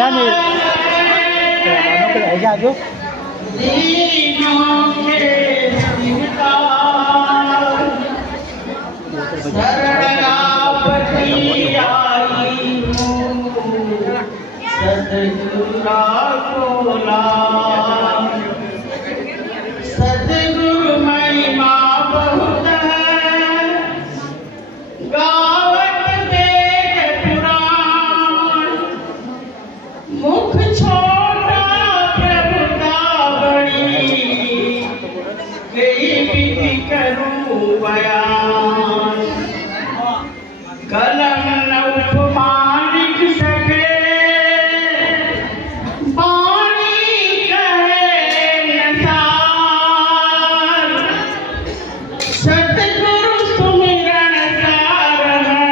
Ayan eh. Ano ka na? Ayan yun. सतगुरु महिमा बहुत है, गावत वेद पुराण, मुख छोटा प्रभुता बड़ी, गई विधि करूं बयान, कलम न उपमा लिख सके, सतगुरु सुमिरन सार है,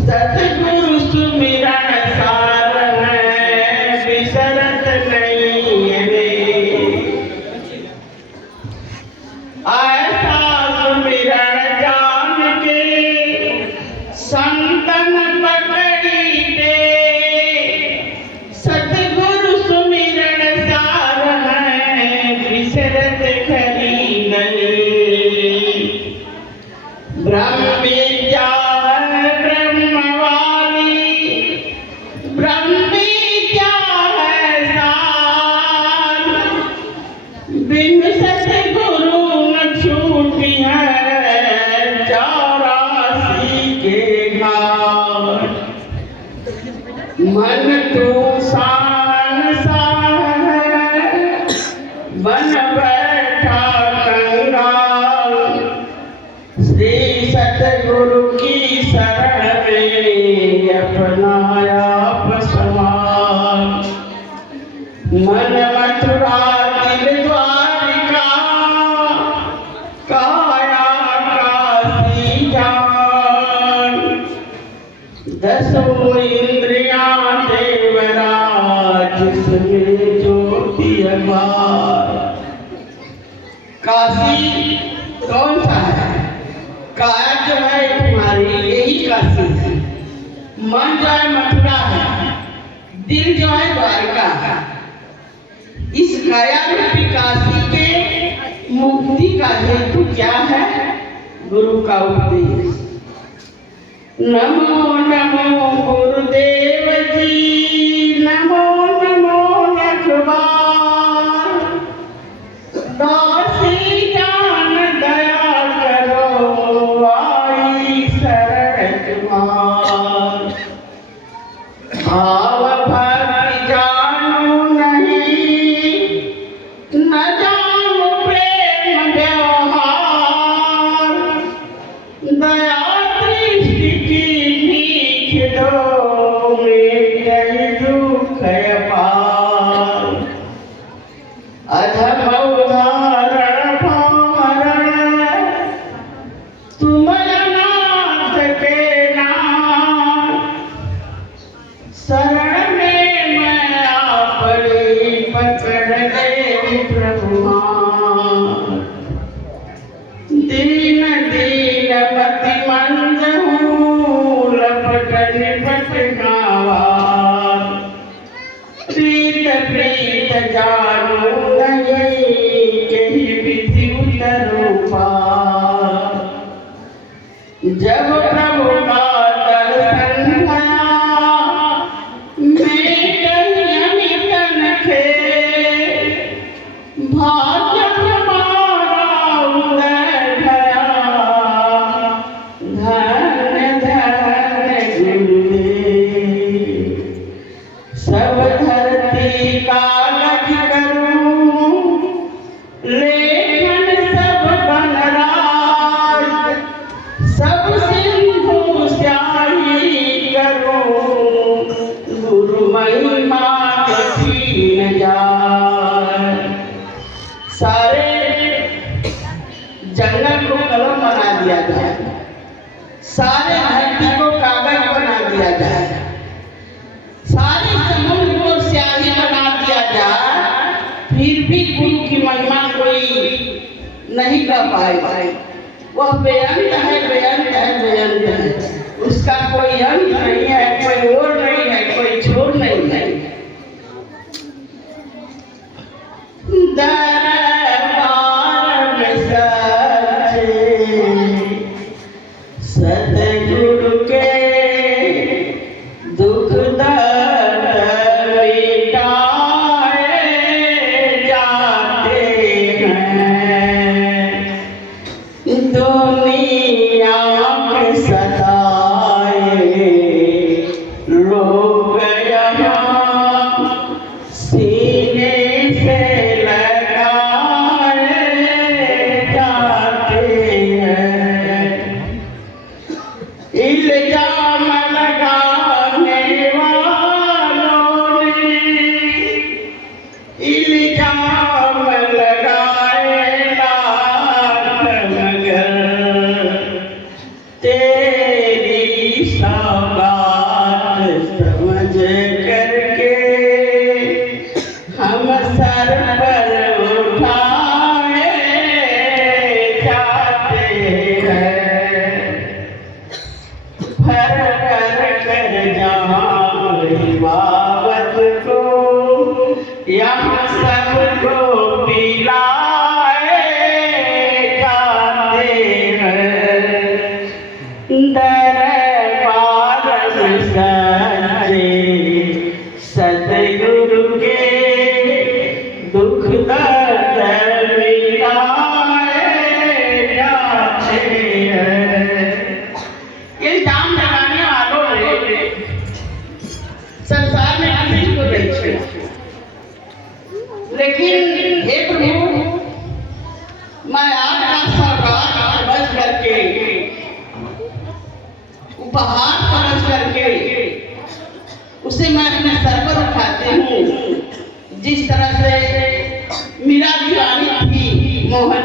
सतगुरु सुमिरन सार है, बिसरत नहीं है। ऐसा सुमिरन जान के संतन पकड़ी दे, सतगुरु सुमिरन सार है, बिसरत खरी नहीं। ब्रह्म विद्या है ब्रह्म वाली, ब्रह्म विद्या है सार, बिन सतगुरु न छूटी है 84 के घाट। मन तूफान सा है, बन बैठा कंगाल, श्री सतगुरु की शरण में अपनाया संभाल। मन मथुरा दिल द्वारिका, काया काशी जान, दसों इंद्रियां देवराज, जिसमें ज्योति अपार। काशी कौन सा है? काया जो है तुम्हारी, यही काशी है। मन जो है मथुरा है, दिल जो है द्वारका है। इस काया रूपी काशी के मुक्ति का हेतु क्या है? गुरु का उपदेश। नमो नमो गुरुदेव जी, नमो नमो रखवार, दासी जान दया करो, आई शरण तुम्हार। भाव भक्ति जानो नहीं, न जानो प्रेम व्यवहार, दया दृष्टि की भीख दो, मेरे दुख अपार। अधम उदाहरण भारण, तुम अनाथ के नाथ, शरण में मैं आपड़ी पकड़ ले प्रभु हाथ। दीन दीन मति मंद हूँ, लपट निपट गावा, प्रीत प्रीत जानो नहीं, कहीं विधि उतरो पार। जब प्रभु का दर्शन भया, मैं कहीं तन खे, भाग्य हमारा उदय भया, धन्य धन्य गुरुदेव। सब धरती कागज करूं, लेखन सब बनराज, सब सिंधु स्याही करूं, गुरु महिमा कठिन जाय। सारे जंगल को कलम बना दिया जाए, सारे धरती को कागज बना दिया जाए, सारे समुद्र को स्याही बना दिया जाए, फिर भी गुरु की महिमा कोई नहीं कर पाए। वह बेअंत है, बेअंत है, बेअंत है, उसका कोई अंत नहीं है। इल्जाम लगाने वालों ने इल्जाम लगाए लाख मगर तेरी सौगात समझ करके हम सर पर उठाए जाते हैं भर कर जाम हिमावत को यहाँ सबको पिलाए जाते हैं दरबार में सच्चे सतगुरु के दुख दर्द मिटाए जाते हैं। इल्जाम लगाने वालों ने संसार में किसी को नहीं छोड़ा, लेकिन हे प्रभु मैं आपका सौगात समझ करके उपहार समझ करके उसे मैं अपने सर पर उठाती हूँ। जिस तरह से मीरा दीवानी थी मोहन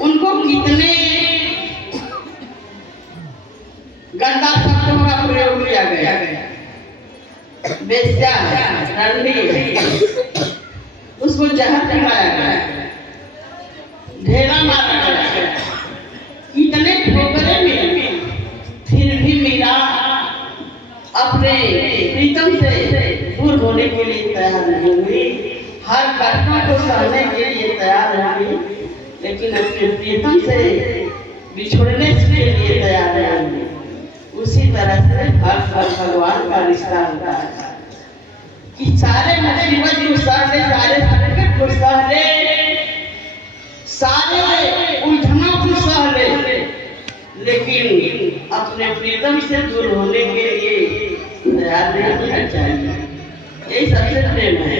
उनको कितने गंदा शब्दों का प्रयोग किया गया, बेस्या रंडी उसको जहर पिलाया गया, ढेला मारा गया, कितने ठोकरे मिले, फिर भी मीरा अपने प्रीतम से दूर होने के लिए तैयार नहीं हुई, हर घटना को सहने के लिए तैयार हुई, लेकिन अपने प्रीतम से बिछुड़ने के लिए तैयार नहीं हुई। उसी तरह से हर भगवान का रिश्ता होता है कि सारे मुसीबत को सह ले, सारे संकट को सह ले, सारे उलझनों को सह ले, लेकिन अपने प्रीतम से दूर होने के लिए तैयार नहीं होना चाहिए। यही सबसे प्रेम है।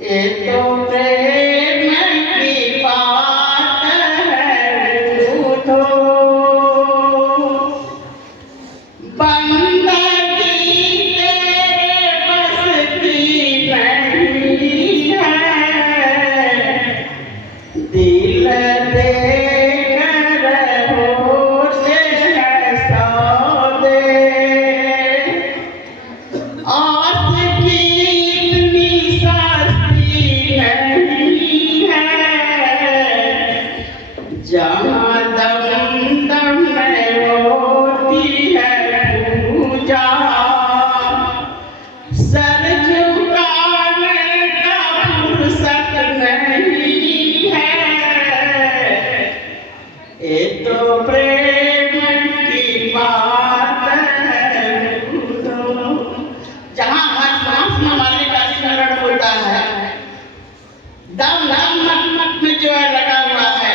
ये तो प्रेम की बात है तो बंदगी तेरे बस की नहीं है, दिल दे जहाँ दम दम में होती है पूजा, सर झुकाने का फुर्सत नहीं है। ये तो प्रेम की बात है। जहाँ हर सांस में मालिक का स्मरण होता है, दम दम मत में जो है लगा हुआ है,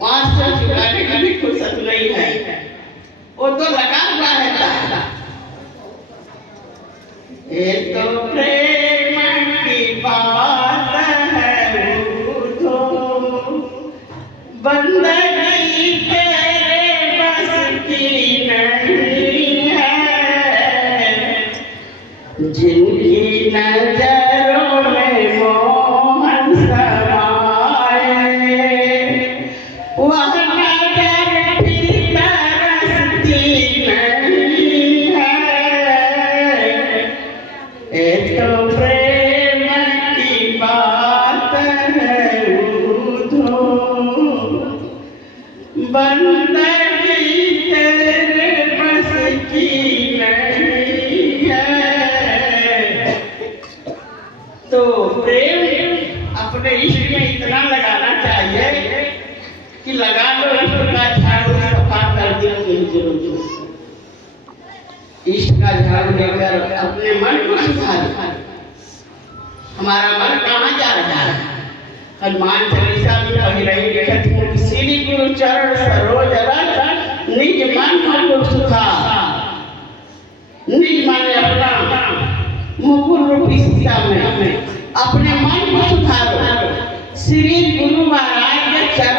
वहाँ से झुकाने की भी फुर्सत नहीं है, वो तो लगा हुआ है। ये तो प्रेम की बात है तो बंदगी तेरे बस की नहीं है, जिनकी नजरों में मोहन समाए वह नजर फिर तरसती नहीं है। ये तो प्रेम की बात है तो बंदगी तेरे बस की नहीं है। तो प्रेम अपने इश्क में इतना लगाना चाहिए कि लगा लो इश्क का झाड़ू सफा कर दो। इश्क का झाड़ू लेकर अपने मन को सुधारो। हमारा मन कहाँ जा रहा है? हनुमान चालीसा में कही रही लिखत हूँ कि श्री गुरु चरण सरोज रस निज मन को सुधार। निज माने अपना मुकुर रूपी सीता में अपने मन को सुधारो। श्री गुरु महाराज के चरण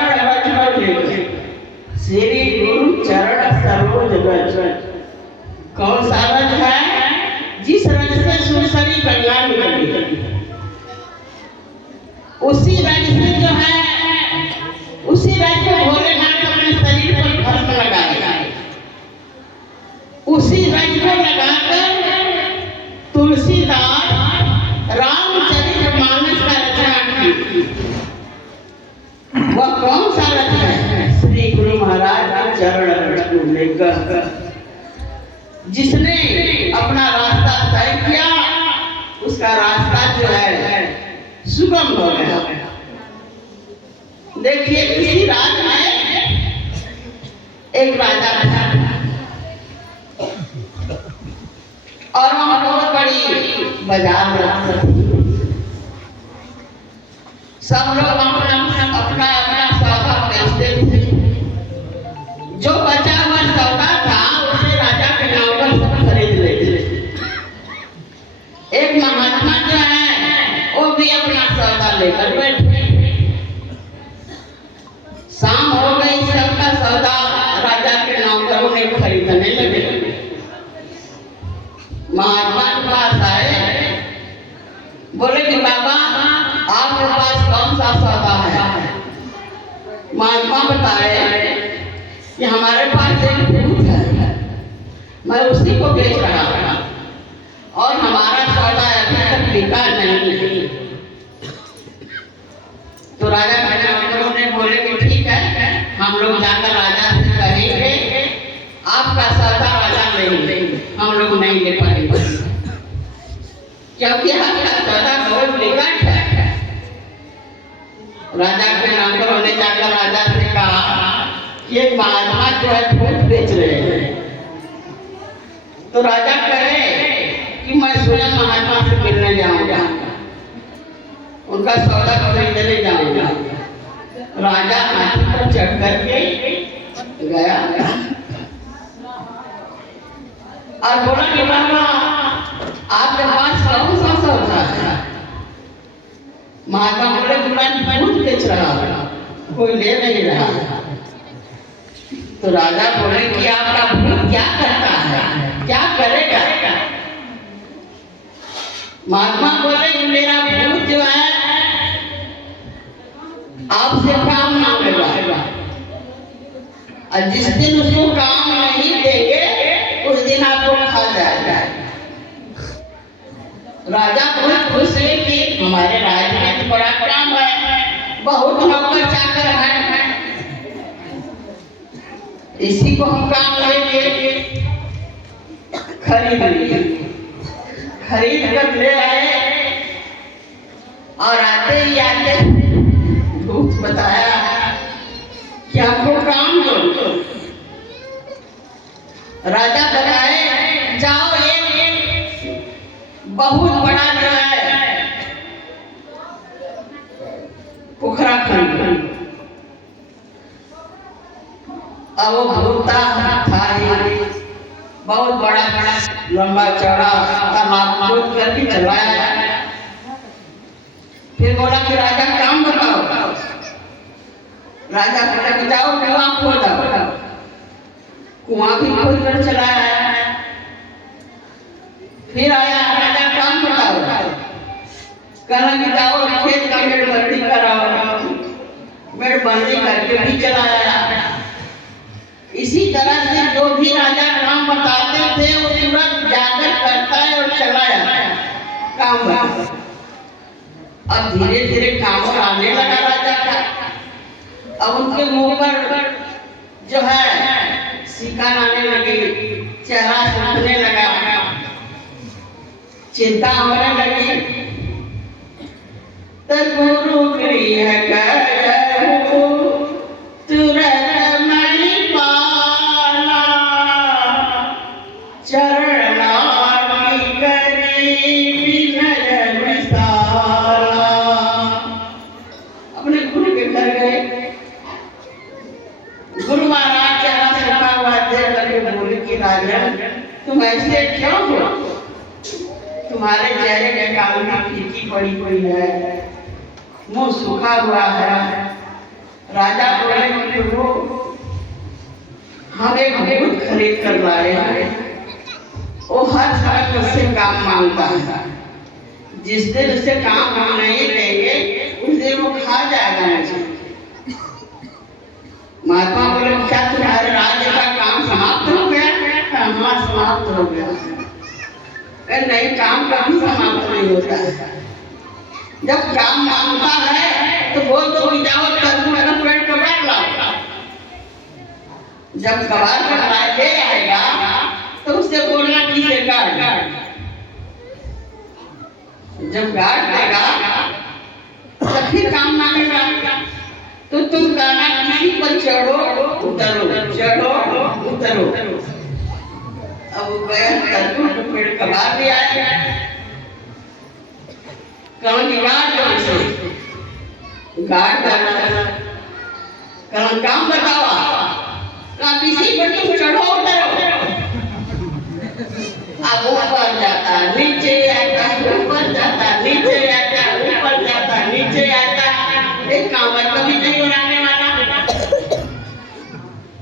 श्री गुरु चरण सरोज रज। कौन सा रज है? जिस रज से सुरसरी गंगा निकली, उसी रज से जो है, उसी रज को भोलेनाथ अपने शरीर पर भस्म लगाए, उसी रज को लगाकर तुलसीदास रामचरितमानस का रचना की। वह कौन सा रच है? श्री गुरु महाराज का चरण रज को लेकर जिसने अपना रास्ता तय किया, उसका रास्ता जो है सुगम हो गया। देखिए, किसी राज में एक राजा था और वहां बहुत बड़ी बाजार थी। सब लोग अपना सौदा बेचते थे। जो बचा हुआ सौदा था उसे राजा के नाम पर सब खरीद लेते। एक महात्मा जो है वो भी अपना सौदा लेकर बैठे। शाम हो गई, सबका सौदा राजा के नाम पर उन्हें खरीदने लगे। महात्मा के पास आए, बोले कि बाबा आपके पास कौन सा सौदा है? महात्मा बताए कि हमारे पास एक भूत है, मैं उसी को बेच रहा था और हमारा सौदा अभी तक बिका नहीं। तो राजा ने बोले कि ठीक है, हम लोग जाकर राजा से कहेंगे आपका सौदा राजा नहीं लेंगे, हम लोग नहीं ले पाएंगे, क्योंकि आपका सौदा बहुत बिकट है। राजा के नाम पर उन्हें जाकर राजा से कहा कि एक महात्मा जो है भूत बेच रहे हैं। तो राजा कहे कि मैं स्वयं महात्मा से मिलने जाऊंगा, उनका सौदा खरीदने जाऊंगा। राजा हाथी पर चढ़ करके गया और बोला कि बाबा आपके पास कौन सा सौदा है? महात्मा बोले कि मैं भूत बेच रहा हूं, कोई ले नहीं रहा। तो राजा बोले कि आपका भूत क्या करता है, क्या करेगा? महात्मा बोले कि मेरा भूत जो है आपसे काम मांगेगा और जिस दिन उसको काम नहीं देंगे उस दिन आपको खा जाएगा। राजा बहुत खुश हुए कि हमारे राज्य में तो बड़ा काम है, बहुत नौकर चाकर है, इसी को हम काम लेंगे। खरीद कर ले आए और आते ही आते भूत बताया कि आपको काम दो। राजा बताए जाओ एक बहुत बड़ा जो है पोखरा खन, अब वो भूता था बहुत बड़ा लंबा चौड़ा तालाब खोद करके चलाया। फिर बोला कि राजा काम बताओ। राजा बोला कि जाओ कुआं खोदो। कुआं भी खोद कर चलाया। फिर आया राजा काम बताओ। कहला कि जाओ खेत का मेड़बंदी कराओ। मेड़बंदी करके भी चलाया। इसी तरह से जो भी राजा काम बताते थे वो तुरंत जाकर करता है और चलाया काम बता। अब धीरे धीरे काम आने लगा राजा का। अब उनके मुंह पर जो है सिकान आने लगी, चेहरा सूखने लगा, चिंता होने लगी। तो गुरु गृह गए तुरंत तुम ऐसे क्यों हो? तुम्हारे चेहरे के काल में फीकी पड़ी हुई है, मुंह सूखा हुआ है। राजा बोले कि वो हम एक भूत खरीद कर लाए हैं। वो हर समय मुझसे काम मांगता है। जिस दिन उसे काम हम नहीं देंगे उस दिन वो खा जाएगा मुझे। महात्मा बोले क्या तुम्हारे राज्य का काम समाप्त हो गया? हाँ समाप्त हो गया। नहीं, काम कभी समाप्त नहीं होता है। जब काम मांगता है तो बोल दो कि जाओ तरबूज का पेड़ कबाड़ लाओ। जब कबाड़ कर ले आएगा तो उससे बोलना किसे गाड़। जब गाड़ देगा तब फिर काम मांगेगा। तो तुम कहना किसी पर चढ़ो उतरो, चढ़ो उतरो। अब वो गया तरबूज का पेड़ कबाड़ ले आएगा। कौन गाड़ देना कौन काम बतावा किसी पर तुम चढ़ो उतरो। अब ऊपर जाता नीचे आता, ऊपर जाता नीचे आता, ऊपर जाता नीचे आता। एक काम कभी नहीं उड़ाने वाला।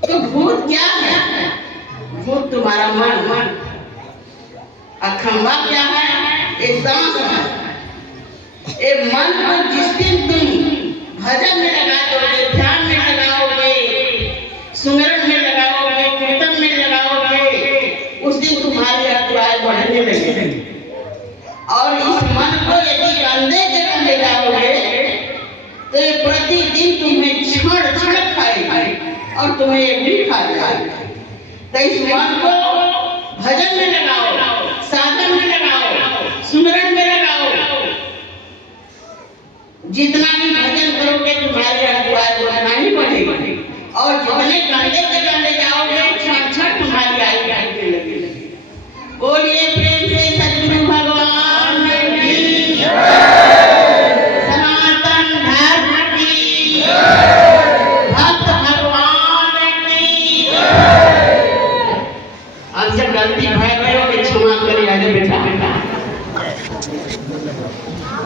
तो भूत क्या है? भूत तुम्हारा मन। अखंबा क्या है? एक सांस है। ये मन को जिस दिन तुम भजन में लगा दोगे, ध्यान में लगाओगे, सुमिरन में लगाओगे, कीर्तन में लगाओगे, उस दिन तुम्हारी यात्राएं बढ़ने लगेगी। और इस मन को यदि गंदे जगह ले जाओगे तो ये प्रतिदिन तुम्हें क्षण खाएगी और तुम्हें ये भी खा जाएगी। तो इस मन को भजन में लगाओ, साधन में लगाओ, सुमिरन में लगाओ। जितना ही भजन करोगे तुम्हारी यात्राएं बढ़ना ही बढ़ेगी। और जितने गंदे जगह ले जाओगे क्षण तुम्हारी आयु बढ़ने लगेगी। बोलिए प्रेम से सद्गुरु भगवान की सनातन धर्म की भक्त भगवान की। हमसे गलती भय गई, क्षमा करिए बेटा।